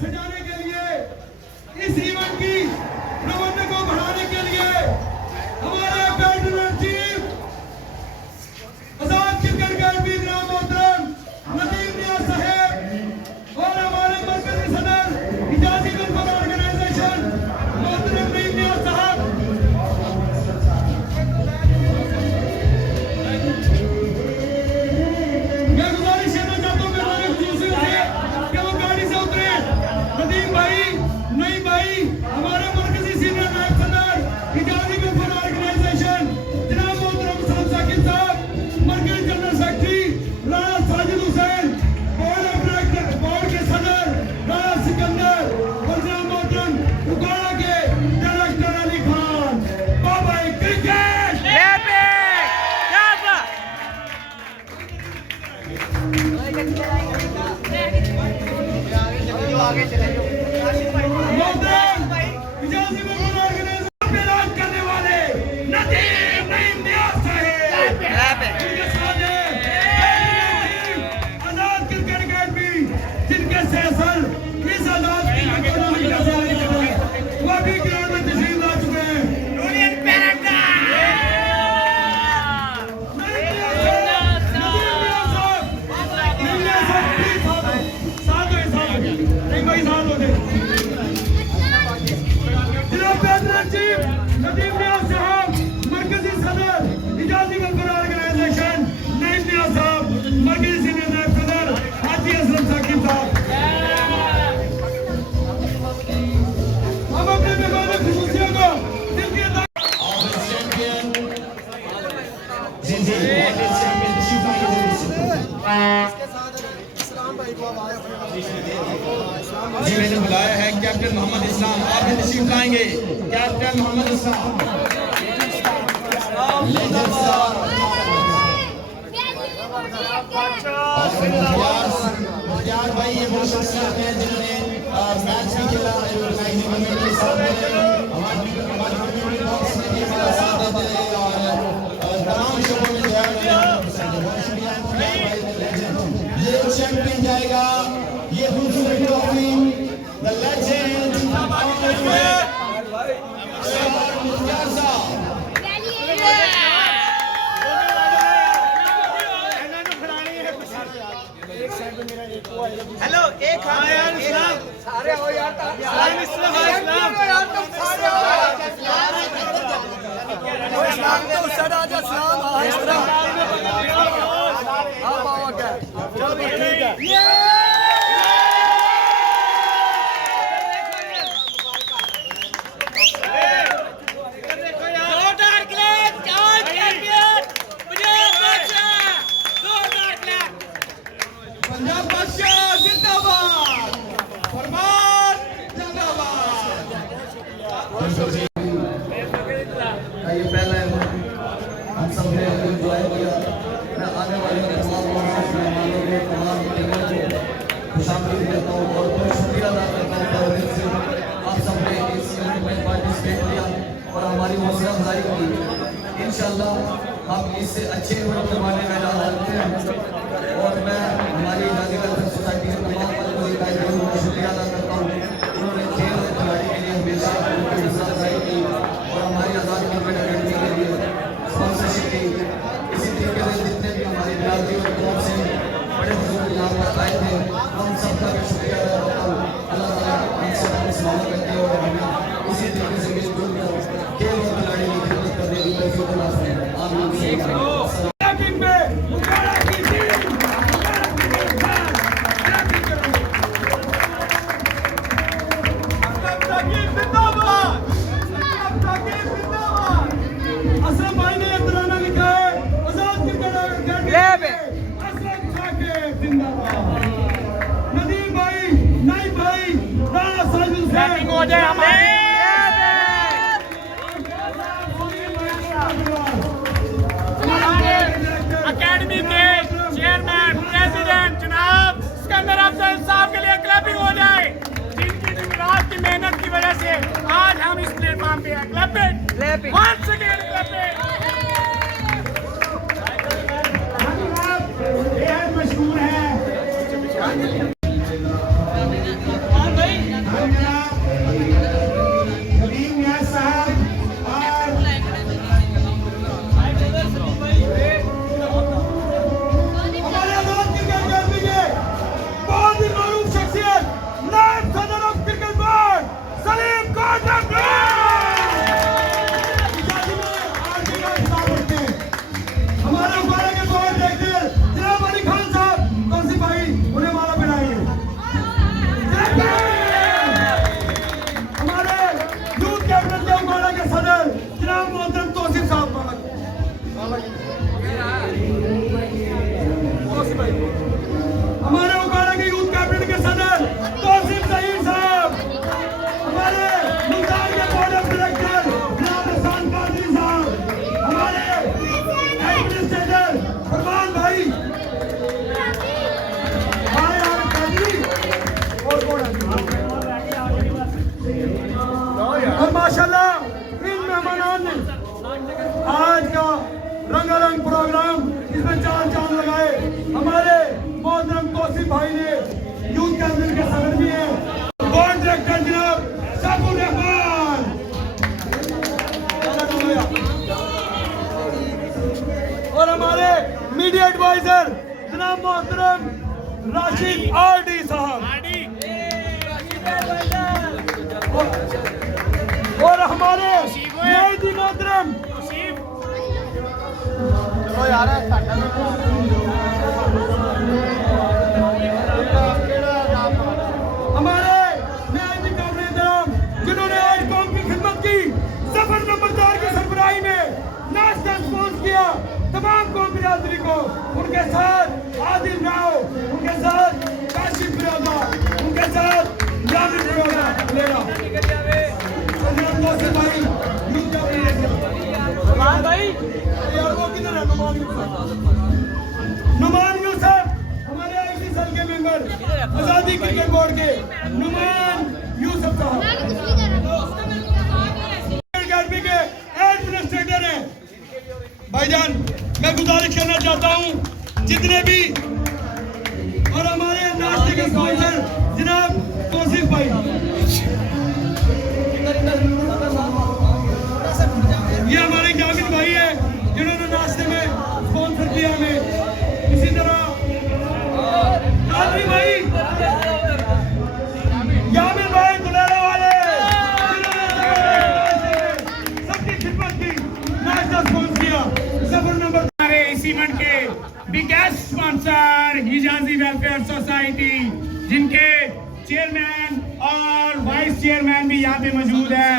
सजाने के लिए, इस इवेंट की प्रबंध को बढ़ाने के लिए हमारे पैट्रन चीफ आजाद क्रिकेट अकेडमी जनाब मोहतरम नदीम नियाज साहब और हमारे मरकजी सदर इजाजी वेलफेयर ऑर्गेनाइजेशन मोहतरम नदीम नियाज साहब, मैं गुजारिश करना चाहता हूँ मेहमान खुसूसी से कि वो गाड़ी से उतरे। नदीम भाई, नईम भाई, हमारे मरकजी सीनियर नायब सदर इजाजी वेलफेयर ऑर्गेनाइजेशन जनाब मोहतरम सलाम साकिब साहब, मरकजी general secretary Rana Sajid Hussain, board के सदर राणा सिकंदर और जनाब मोहतरम उकाड़ा के डायरेक्टर अली खान। बाबा क्रिकेट आगे चले जाओ। इजाजी वेलफेयर ऑर्गेनाइजेशन पे राज करने वाले नदीम नियाज साहब, उनके साथ हैं आजाद क्रिकेट अकेडमी, जिनके सेसल इस आजाद क्रिकेट अकेडमी का सहारा कर रहे हैं, वो भी ग्राउंड में तशरीफ ला चुके हैं। यूनियन नदीम नियाज साहब, मरकजी सदर इजाजी वेलफेयर ऑर्गेनाइजेशन नईम नियाज साहब, मरकजी सीनियर नायब सदर हाजी असलम साकिब साहब। हम अपने मेहमान खुसूसियों को दिल की जी मैंने बुलाया है कैप्टन मोहम्मद इस्लाम, आप भी तशरीफ लाएंगे। कैप्टन मोहम्मद इस्लाम मुख्तियार भाई, ये वो शख्सियत है जिन्होंने मैच भी खेला है, हमारा साथ देते हैं और तमाम शोबों में जो है ये चैंपियन जाएगा। ये खूबसूरत ट्रॉफी द लेजेंड मुख्तियार साहब। हेलो एक यार इस्लाम सारे हो यार, इस्लाम तो सदा जा सलाम इस्लाम आप आओ क्या, चलो ठीक है। पंजाब बादशाह जिंदाबाद, फरमान जिंदाबाद। ये पहला हम सब ने एंजॉय किया। मैं आने वाले तमाम मेहमानों को, तमाम टीमों को खुशामदीद करता हूँ और बहुत शुक्रिया अदा करता हूँ तहे दिल से। आप सब ने इस इवेंट में पार्टिसिपेट किया और हमारी हौसला अफजाई की। इंशाअल्लाह हम इससे अच्छे इवेंट करवाने का इरादा रखते हैं और मैं हमारी इजाजी वेलफेयर सोसाइटी के तमाम मरकजी कायदीन को शुक्रिया अदा करता हूँ। उन्होंने खेल और खिलाड़ी के लिए हमेशा उनकी हौसला अफजाई की और हमारी आज़ाद क्रिकेट अकेडमी के लिए स्पॉन्सरशिप की। इसी तरीके से जितने भी हमारी बिरादरी और कौम से बड़े बुजुर्ग यहाँ पर आए थे, हम सबका भी शुक्रिया अदा करता हूँ। अल्लाह ताला हमसे हमें सलामत रखे और हमें इसी तरीके से मिलजुल कर खेल और खिलाड़ी की खिदमत करने की तौफीक अता फरमाए। आमीन। असलम भाई ने तराना लिखा है, आजाद क्रिकेट अकेडमी असलम साकिब जिंदाबाद। नदीम भाई, नईम भाई, राणा साजिद हुसैन हो जाए हमारे अकेडमी के चेयरमैन प्रेसिडेंट जनाब सिकंदर अफजल साहब के लिए क्लबिंग हो जाए, जिनकी दिन रात की मेहनत की वजह से आज हम इस प्लेटफॉर्म पे हैं। Clubbing once again clubbing. मशहूर है इसमें चार चांद लगाए। हमारे मोहतरम तौसीफ भाई ने यूथ काउंसिल के सदर भी हैं, बोर्ड डायरेक्टर जनाब साकुर रहमान, और हमारे मीडिया एडवाइजर जनाब मोहतरम राशिद आरडी साहब, और हमारे न्यायाधीश मोहतरम हमारे न्यायाधीश जिन्होंने आज कौम की खिदमत की, सफर नंबरदार की सरबराही में नाश्ता स्पॉन्स किया तमाम कौम बिरादरी को, उनके साथ आदिल राव, उनके साथ काशिफ बिरादर, उनके साथ जामिर बिरादर लेना भाई यार वो किधर है? नुमान यूसुफ हमारे आईसी सेल के मेंबर, आजादी क्रिकेट बोर्ड के नुमान यूसुफ साहब अकेडमी के एडमिनिस्ट्रेटर हैं। भाईजान मैं गुजारिश करना चाहता हूं जितने भी, और हमारे नाश्ते के स्पॉन्सर जनाब तौसीफ भाई, ये हमारे जामिल भाई है जिन्होंने नाश्ते में स्पॉन्सर किया हमें। इसी तरह आदमी भाई, जामिल भाई दुलारा वाले सबकी खिदमत की, नाश्ता स्पॉन्सर किया। सफर नंबर हमारे इस इवेंट के बिगेस्ट स्पॉन्सर हिजाजी वेलफेयर सोसाइटी, जिनके चेयरमैन और वाइस चेयरमैन भी यहाँ पे मौजूद है,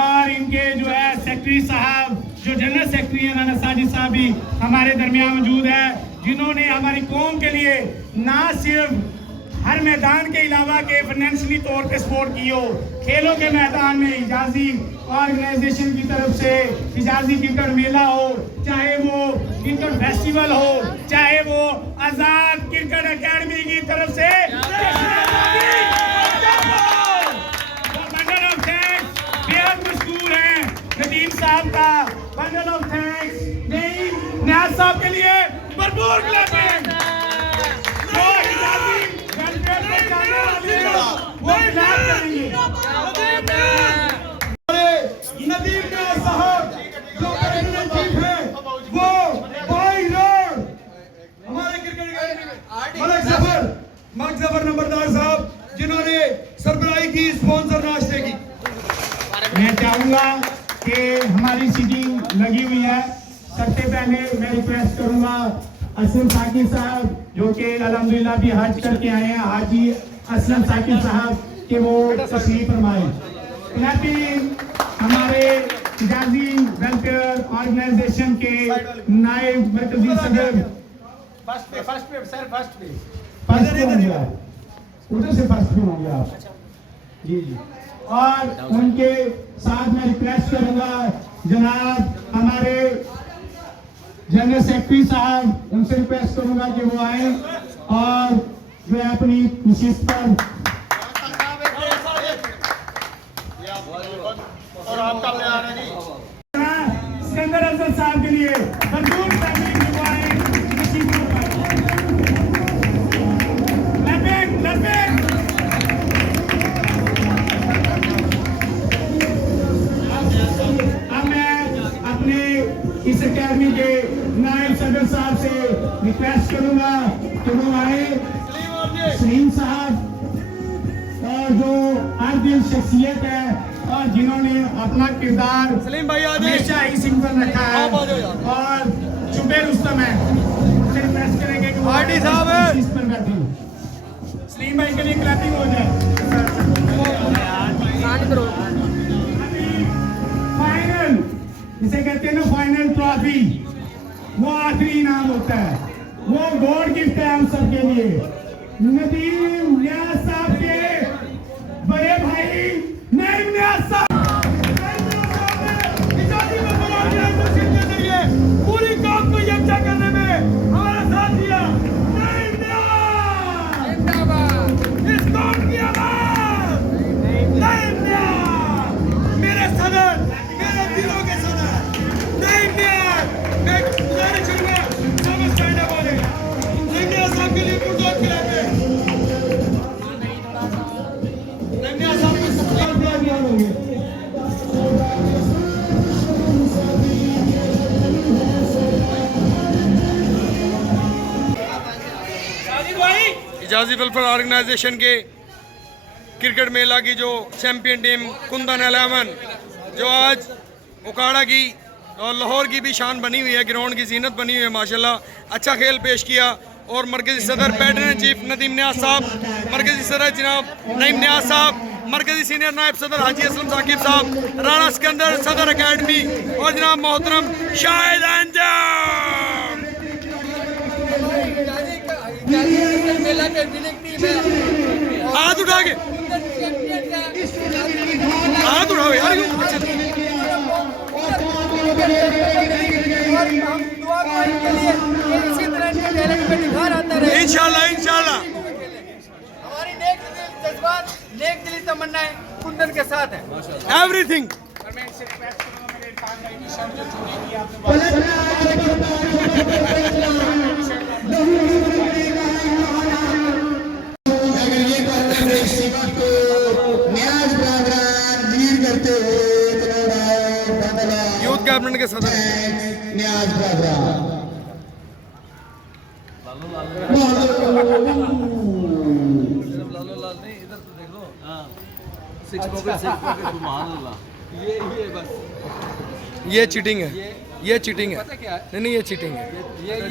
और इनके जो है सेक्रेटरी साहब, जो जनरल सेक्रेटरी हैं राना साजिद साहब भी हमारे दरमियान मौजूद है, जिन्होंने हमारी कौम के लिए ना सिर्फ हर मैदान के अलावा के फाइनेंशियली तौर पे सपोर्ट की हो, खेलों के मैदान में हिजाजी ऑर्गेनाइजेशन की तरफ से हिजाजी क्रिकेट मेला हो, चाहे वो क्रिकेट फेस्टिवल हो, चाहे वो आजाद क्रिकेट अकेडमी की तरफ से नदीम साहब का बंडल ऑफ थैंक्स, नईम न्याज साहब के लिए भरपूर क्लैपिंग। जो हिजाजी वेलफेयर में जाने वाली है वो क्लैप करेंगे। नदीम न्याज साहब जो प्रेसिडेंट चीफ है, वो बाई रोड हमारे क्रिकेट मलक जफर नंबरदार साहब जिन्होंने सरबराही की, स्पॉन्सर नाश्ते की। मैं चाहूंगा कि हमारी सीटिंग लगी हुई है, सबसे पहले मैं रिक्वेस्ट करूंगा असलम साकिब साहब, जो कि अल्हम्दुलिल्लाह भी हज करके आए हैं, हाजी असलम साकिब साहब के वो तशरीफ फरमाए। हमारे हिजाजी वेलफेयर ऑर्गेनाइजेशन के नायब मरकजी सदर, फर्स्ट पे होंगे आप, उधर से फर्स्ट पे होंगे आप जी जी, और उनके साथ मैं रिक्वेस्ट करूंगा जनाब हमारे जनरल सेक्रेटरी साहब, उनसे रिक्वेस्ट करूंगा कि वो आए और जो है अपनी नशिस्त पर और आपका प्यार है जी सिकंदर अफजल साहब के लिए भरपूर तालीम दिलवाएं। नशिस्त पर इस अकेडमी के नायब सदर साहब से रिक्वेस्ट करूंगा कि वो आए, सलीम साहब, और जो हर दिल शख्सियत है और जिन्होंने अपना किरदार हमेशा ही सिंपल रखा है और चुबे रुस्तम है, उनसे रिक्वेस्ट करेंगे कि आरडी साहब इस पर बैठे। सलीम भाई के लिए क्लैपिंग हो जाए। फाइनल जिसे कहते हैं ना फाइनल ट्रॉफी, वो आखिरी इनाम होता है, वो गॉड गिफ्ट है हम सब के लिए। नदीम न्याज साहब के बड़े भाई नईम न्याज साहब पूरी कौम को यकजा करने में हमारा साथ दिया। नईम न्याज इस कौम की आवाज, नईम न्याज मेरे सदर, मेरे दिलों के सदर, नईम न्याज। मैं गुजारिश करूंगा हिजाजी वेलफेयर ऑर्गेनाइजेशन के क्रिकेट मेला की जो चैंपियन टीम कुंदन 11 जो आज उकाड़ा की और लाहौर की भी शान बनी हुई है, ग्राउंड की जीनत बनी हुई है माशाल्लाह। अच्छा खेल पेश किया और मरकज़ी सदर पैटर्न चीफ नदीम न्याज साहब, मरकज़ी सदर जनाब नईम न्याज साहब, मरकज़ी सीनियर नायब सदर हाजी असलम साकिब साहब, राणा सिकंदर सदर अकेडमी और जनाब मोहतरम शाहिद अंजाम। मेला के विनिंग टीम है। हाथ उठा के हाथ उठाओ यार। और हम दुआ करें के लिए कि इसी तरह के टैलेंट पे निखार आता रहे इंशाल्लाह इंशाल्लाह। हमारी नेक दिली जज्बात, नेक दिली तमन्नाएं कुंदन के साथ है। एवरीथिंग यूथ कैबिनेट के सदर ये चीटिंग है, ये चीटिंग है। नहीं नहीं ये चीटिंग है,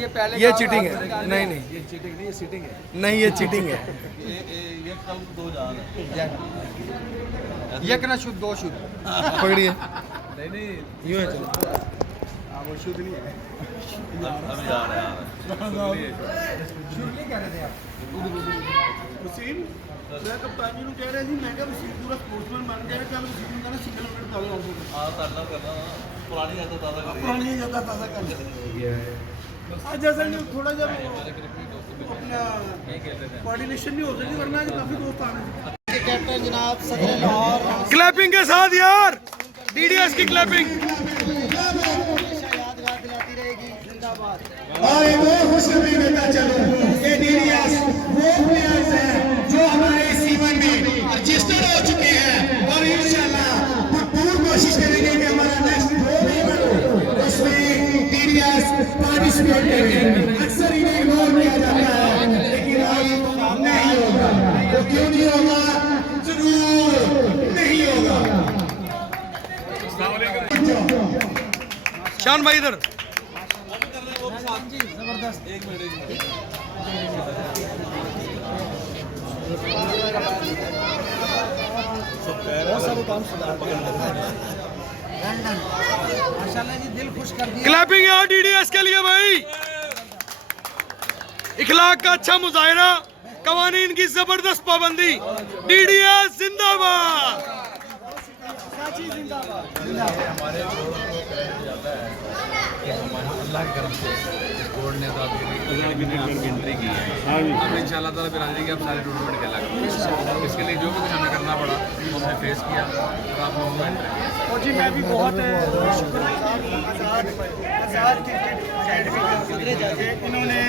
ये पहले ये चीटिंग है। नहीं नहीं ये चीटिंग नहीं, ये सीटिंग है। नहीं ये चीटिंग है। ये कल 2000 है। ये कना शुद्ध दो शुद्ध पकड़िए नहीं नहीं यूं है चलो। वो शुद्ध नहीं है। अभी जा रहे हैं शुद्ध नहीं कह रहे थे आप। वसीम मैं कप्तान जी ਨੂੰ ਕਹਿ ਰਿਹਾ ਸੀ ਮੈਂ ਕਿਹਾ ਵਸੀਮ ਪੂਰਾ ਸਪੋਰਟਸਮੈਨ ਬਣ ਗਿਆ ਕੱਲ ਵਸੀਮ ਨੂੰ ਕਹਿੰਦਾ ਸਿੰਗਲ ਵਿਕਟ ਤਾਜ਼ਾ ਕਰ ਦੋ हाँ करना पुरानी यादें ताज़ा करेंगे। ਪੁਰਾਣੀ ਜਿਆਦਾ ਤਾਜ਼ਾ ਕਰ ਦੇ ਅੱਜ ਅਸਲ में थोड़ा ਜਿਹਾ अपना कोऑर्डिनेशन नहीं हो सकी वरना आज काफी दोस्त आने थे। कैप्टन जनाब सदर लाहौर क्लैपिंग के साथ यार, डीडीएस की क्लैपिंग। यादगार दिलाती रहेगी जिंदाबाद। और एक और खुशखबरी देता चलूं कि डीडीएस वो प्लेयर्स हैं जो हमारे इस इवेंट में रजिस्टर हो चुके हैं और इंशाल्लाह भरपूर कोशिश करेंगे कि हमारा नेक्स्ट जो भी इवेंट हो उसमें डीडीएस पार्टिसिपेट करें। अक्सर इन्हें इग्नोर किया जाता है लेकिन आज नहीं होगा। तो क्यों नहीं होगा? जरूर नहीं होगा। शान भाई इधर बहुत सारे काम सुधार माशाल्लाह जी दिल खुश कर दिया। क्लैपिंग यार डीडीएस के लिए भाई। इखलाक का अच्छा मुजाहिरा, कवानीन की जबरदस्त पाबंदी। डीडीएस जिंदाबाद। अल्लाह के करम से इस बोर्ड ने तो एंट्री की है। अब इंशाल्लाह ताला बिरादरी के अब सारे टूर्नामेंट खेला करेंगे। इसके लिए जो भी कुछ हमें करना पड़ा वो हमने फेस किया और आप लोगों को और जी मैं भी बहुत शुक्रगुजार आज़ाद क्रिकेट अकेडमी के सदर जाके इन्होंने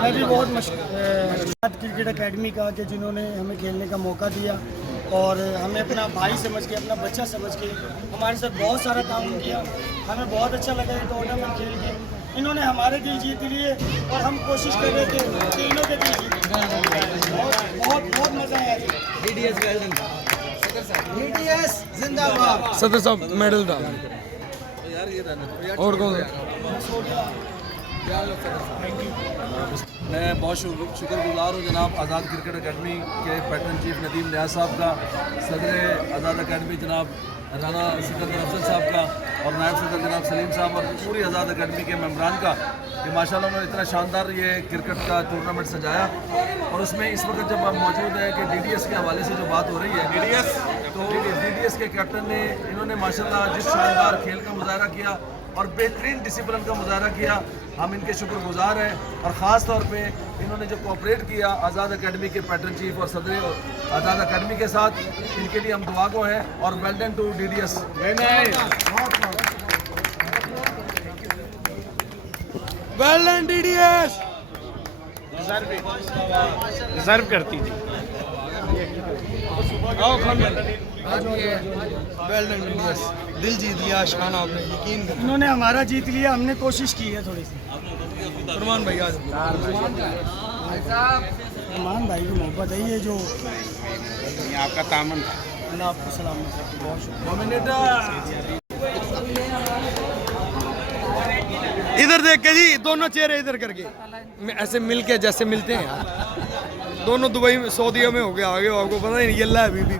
मैं भी बहुत आज़ाद क्रिकेट अकेडमी का कि जिन्होंने हमें खेलने का मौका दिया और हमें अपना भाई समझ के, अपना बच्चा समझ के हमारे साथ बहुत सारा काम किया। हमें बहुत अच्छा लगा ये टूर्नामेंट खेल के। इन्होंने हमारे दिल जीत लिए और हम कोशिश कर रहे थे कि इन्हों के दिल जीत। बहुत बहुत मज़ा आया। डीडीएस जिंदाबाद। सदर साहब मेडल डाल और कौन मैं बहुत शुक्रगुजार हूँ जनाब आज़ाद क्रिकेट अकेडमी के पैटर्न चीफ नदीम न्याज साहब का, सदर आज़ाद अकेडमी जनाब राणा सिकंदर अफजल साहब का और नायब सदर जनाब सलीम साहब और पूरी आज़ाद अकेडमी के मेम्बरान का कि माशाल्लाह उन्होंने इतना शानदार ये क्रिकेट का टूर्नामेंट सजाया। और उसमें इस वक्त जब आप मौजूद है कि डीडीएस के हवाले से जो बात हो रही है डीडीएस के कैप्टन ने इन्होंने माशाल्लाह जिस शानदार खेल का मुजाहरा किया और बेहतरीन डिसिप्लिन का मुजाहरा किया, हम इनके शुक्रगुजार हैं। और ख़ास तौर पे इन्होंने जो कोऑपरेट किया आज़ाद अकेडमी के पैटर्न चीफ और सदर आज़ाद अकेडमी के साथ, इनके लिए हम दुआगो हैं और well done to DDS. Well done DDS. Reserve करती थी। आओ वेल डन डीडीएस। दिल जीत लिया शान, आपने यकीन कर। इन्होंने हमारा जीत लिया, हमने कोशिश की है थोड़ी सी। फरमान भाई आज ईमान भाई की मोहब्बत है ये जो आपका तामन था। अल्लाह आपको सलामत रखे। बहुत शुक्रिया। इधर देख के जी, दोनों चेहरे इधर करके ऐसे मिल के जैसे मिलते हैं यार। दोनों दुबई में, सऊदीया में हो गया आगे, आपको पता ही नहीं, ये अल्लाह अभी भी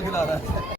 खिला रहा है।